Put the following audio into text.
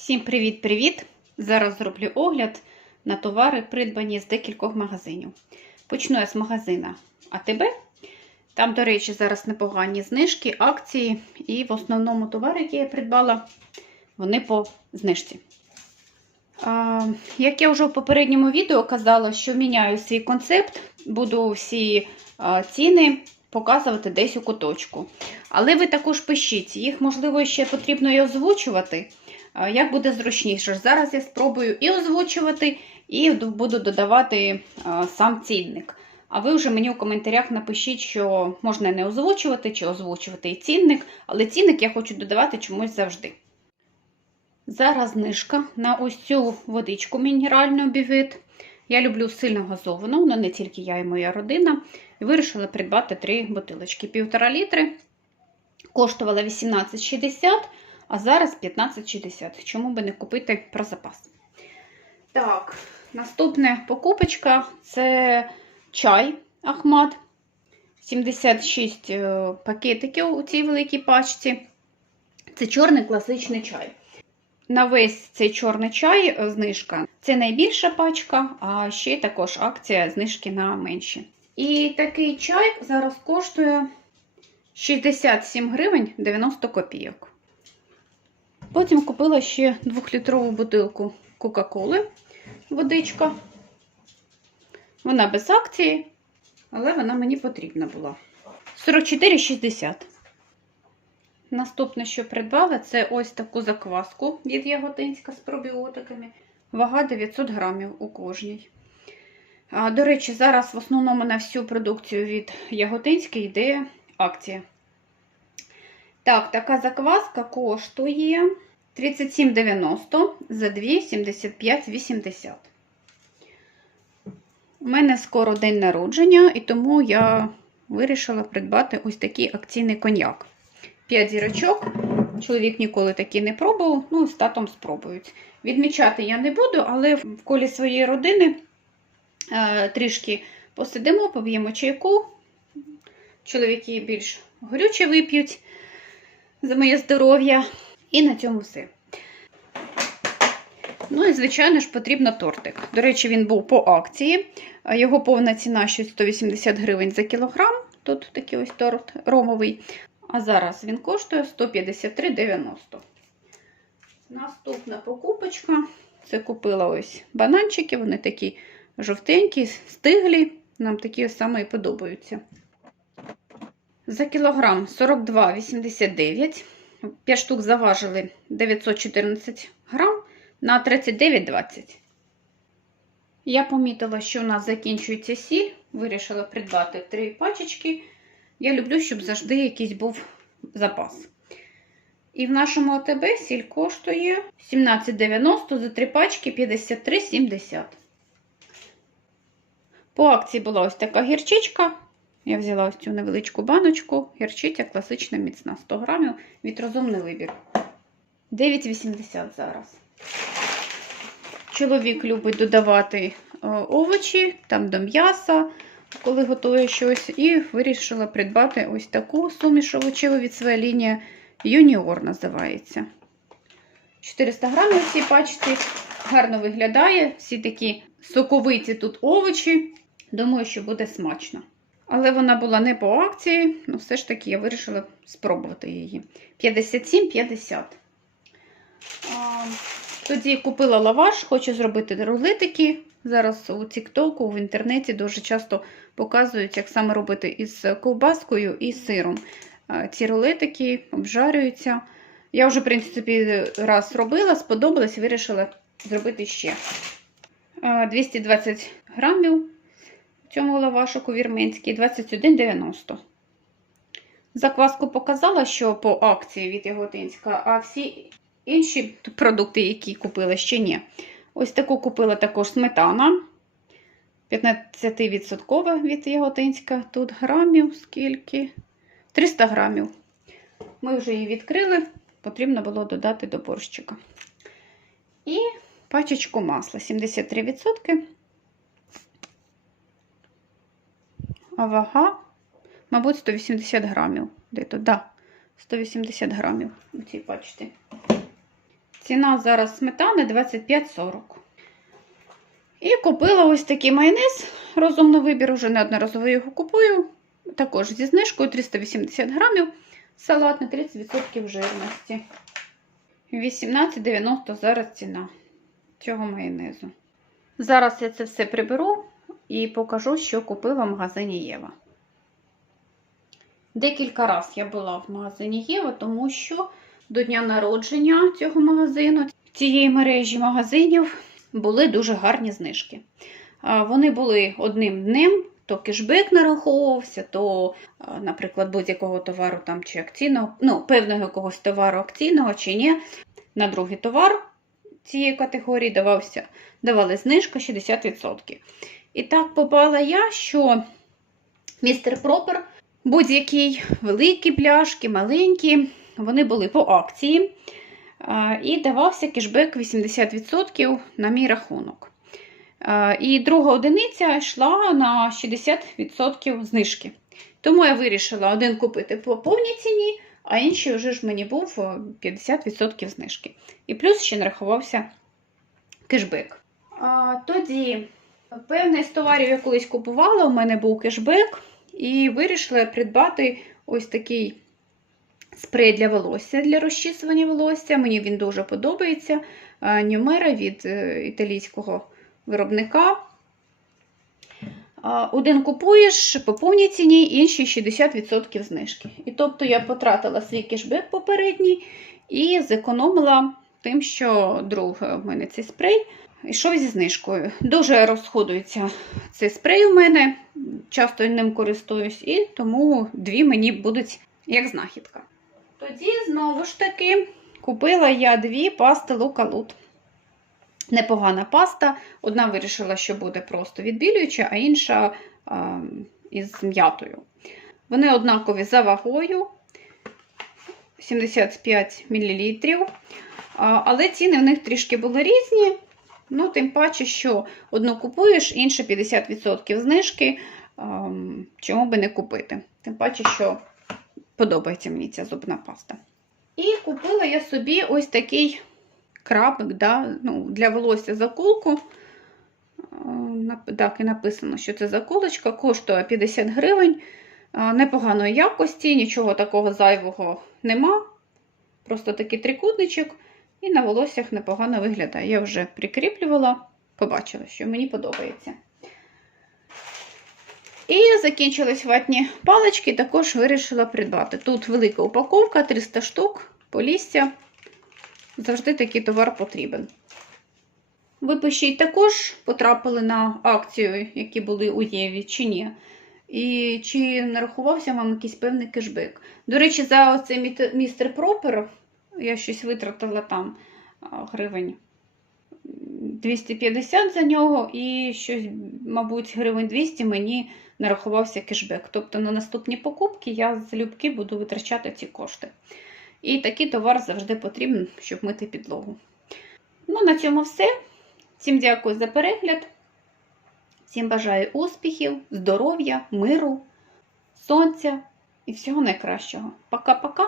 Всім привіт-привіт! Зараз зроблю огляд на товари, придбані з декількох магазинів. Почну я з магазина АТБ. Там, до речі, зараз непогані знижки, акції, і в основному товари, які я придбала, вони по знижці. А, як я вже в попередньому відео казала, що міняю свій концепт, буду всі ціни показувати десь у куточку. Але ви також пишіть, їх, можливо, ще потрібно і озвучувати. Як буде зручніше? Зараз я спробую і озвучувати, і буду додавати сам цінник. А ви вже мені у коментарях напишіть, що можна не озвучувати чи озвучувати і цінник, але цінник я хочу додавати чомусь завжди. Зараз знижка на ось цю водичку мінеральну бівит. Я люблю сильно газовану, але не тільки я і моя родина. Вирішила придбати три бутилочки. Півтора літри. Коштувала 18,60, а зараз 15,60. Чому би не купити про запас? Так, наступна покупочка це чай Ахмат. 76 е, пакетиків у цій великій пачці. Це чорний класичний чай. На весь цей чорний чай е, знижка. Це найбільша пачка, а ще також акція знижки на менші. І такий чай зараз коштує 67 гривень 90 копійок. Потім купила ще 2-літрову бутилку Кока-Коли водичка. Вона без акції, але вона мені потрібна була. 44,60. Наступне, що придбала, це ось таку закваску від Яготинська з пробіотиками. Вага 900 грамів у кожній. До речі, зараз в основному на всю продукцію від Яготинська йде акція. Так, така закваска коштує 37,90 за 2,75,80. У мене скоро день народження, і тому я вирішила придбати ось такий акційний коньяк. 5 зірочок. Чоловік ніколи такі не пробував, ну, з татом спробують. Відмічати я не буду, але в колі своєї родини е, трішки посидимо, поб'ємо чайку. Чоловіки більш горюче вип'ють за моє здоров'я. І на цьому все. Ну і, звичайно ж, потрібно тортик. До речі, він був по акції. Його повна ціна щось 180 гривень за кілограм. Тут такий ось торт ромовий. А зараз він коштує 153,90. Наступна покупочка. Це купила ось бананчики, вони такі жовтенькі, стиглі. Нам такі саме і подобаються. За кілограм 42,89. 5 штук заважили 914 грам на 39,20. Я помітила, що у нас закінчується сіль. Вирішила придбати 3 пачечки. Я люблю, щоб завжди якийсь був запас. І в нашому АТБ сіль коштує 17,90 за 3 пачки 53,70. По акції була ось така гірчичка. Я взяла ось цю невеличку баночку. Гірчиця класична міцна 100 грамів від розумний вибір. 9,80 зараз. Чоловік любить додавати овочі, там до м'яса, коли готує щось, і вирішила придбати ось таку суміш овочеву від своєї лінії Юніор називається. 400 грамів в цій пачці. Гарно виглядає. Всі такі соковиті тут овочі. Думаю, що буде смачно. Але вона була не по акції, але все ж таки я вирішила спробувати її. 57,50. Тоді купила лаваш, хочу зробити рулетики. Зараз у Тіктоку, в інтернеті дуже часто показують, як саме робити із ковбаскою і сиром. Ці рулетики обжарюються. Я вже, в принципі, раз робила, сподобалось вирішила зробити ще. 220 грамів цьому лавашику вірменський 21,90. Закваску показала, що по акції від Яготинська, а всі інші продукти, які купила, ще ні. Ось таку купила також сметана. 15% від Яготинська. Тут грамів скільки? 300 грамів. Ми вже її відкрили, потрібно було додати до борщика. І пачечку масла 73%. А вага, мабуть, 180 грамів. Де то? Да, 180 грамів цій пачці. Ціна зараз сметани 25,40. І купила ось такий майонез. Розумний вибір, уже неодноразово його купую. Також зі знижкою 380 грамів. Салат на 30% жирності. 18,90 зараз ціна цього майонезу. Зараз я це все приберу і покажу, що купила в магазині Єва. Декілька разів я була в магазині Єва, тому що до дня народження цього магазину, цієї мережі магазинів, були дуже гарні знижки. Вони були одним днем, то кешбек нараховувався, то, наприклад, будь-якого товару там чи акційного, ну, певного якогось товару акційного чи ні, на другий товар цієї категорії давався, давали знижка 60%. І так попала я, що містер Пропер, будь-які великі пляшки, маленькі, вони були по акції. І давався кешбек 80% на мій рахунок. І друга одиниця йшла на 60% знижки. Тому я вирішила один купити по повній ціні, а інший вже ж мені був 50% знижки. І плюс ще нарахувався кешбек. Тоді, певний з товарів я колись купувала, у мене був кешбек, і вирішила придбати ось такий спрей для волосся, для розчісування волосся. Мені він дуже подобається. Нюмера від е, італійського виробника. Один купуєш по повній ціні, інший 60% знижки. І тобто я потратила свій кешбек попередній і зекономила тим, що другий у мене цей спрей йшов зі знижкою. Дуже розходується цей спрей у мене, часто ним користуюсь, і тому дві мені будуть як знахідка. Тоді, знову ж таки, купила я дві пасти Лукалут. Непогана паста. Одна вирішила, що буде просто відбілююча, а інша а, із м'ятою. Вони однакові за вагою 75 мл. Але ціни в них трішки були різні. Ну, тим паче, що одну купуєш, інше 50% знижки. А, чому би не купити? Тим паче, що подобається мені ця зубна паста. І купила я собі ось такий крабик да, ну, для волосся заколку. Так, і написано, що це заколочка, коштує 50 гривень. Непоганої якості, нічого такого зайвого нема. Просто такий трикутничок, і на волоссях непогано виглядає. Я вже прикріплювала, побачила, що мені подобається. І закінчились ватні палички, також вирішила придбати. Тут велика упаковка, 300 штук, полісся. Завжди такий товар потрібен. Ви також потрапили на акцію, які були у Єві, чи ні. І чи нарахувався вам якийсь певний кешбек. До речі, за оцей містер Пропер я щось витратила там гривень 250 за нього, і щось, мабуть, гривень 200 мені нарахувався кешбек. Тобто на наступні покупки я залюбки буду витрачати ці кошти. І такий товар завжди потрібен, щоб мити підлогу. Ну, на цьому все. Всім дякую за перегляд. Всім бажаю успіхів, здоров'я, миру, сонця і всього найкращого. Пока-пока!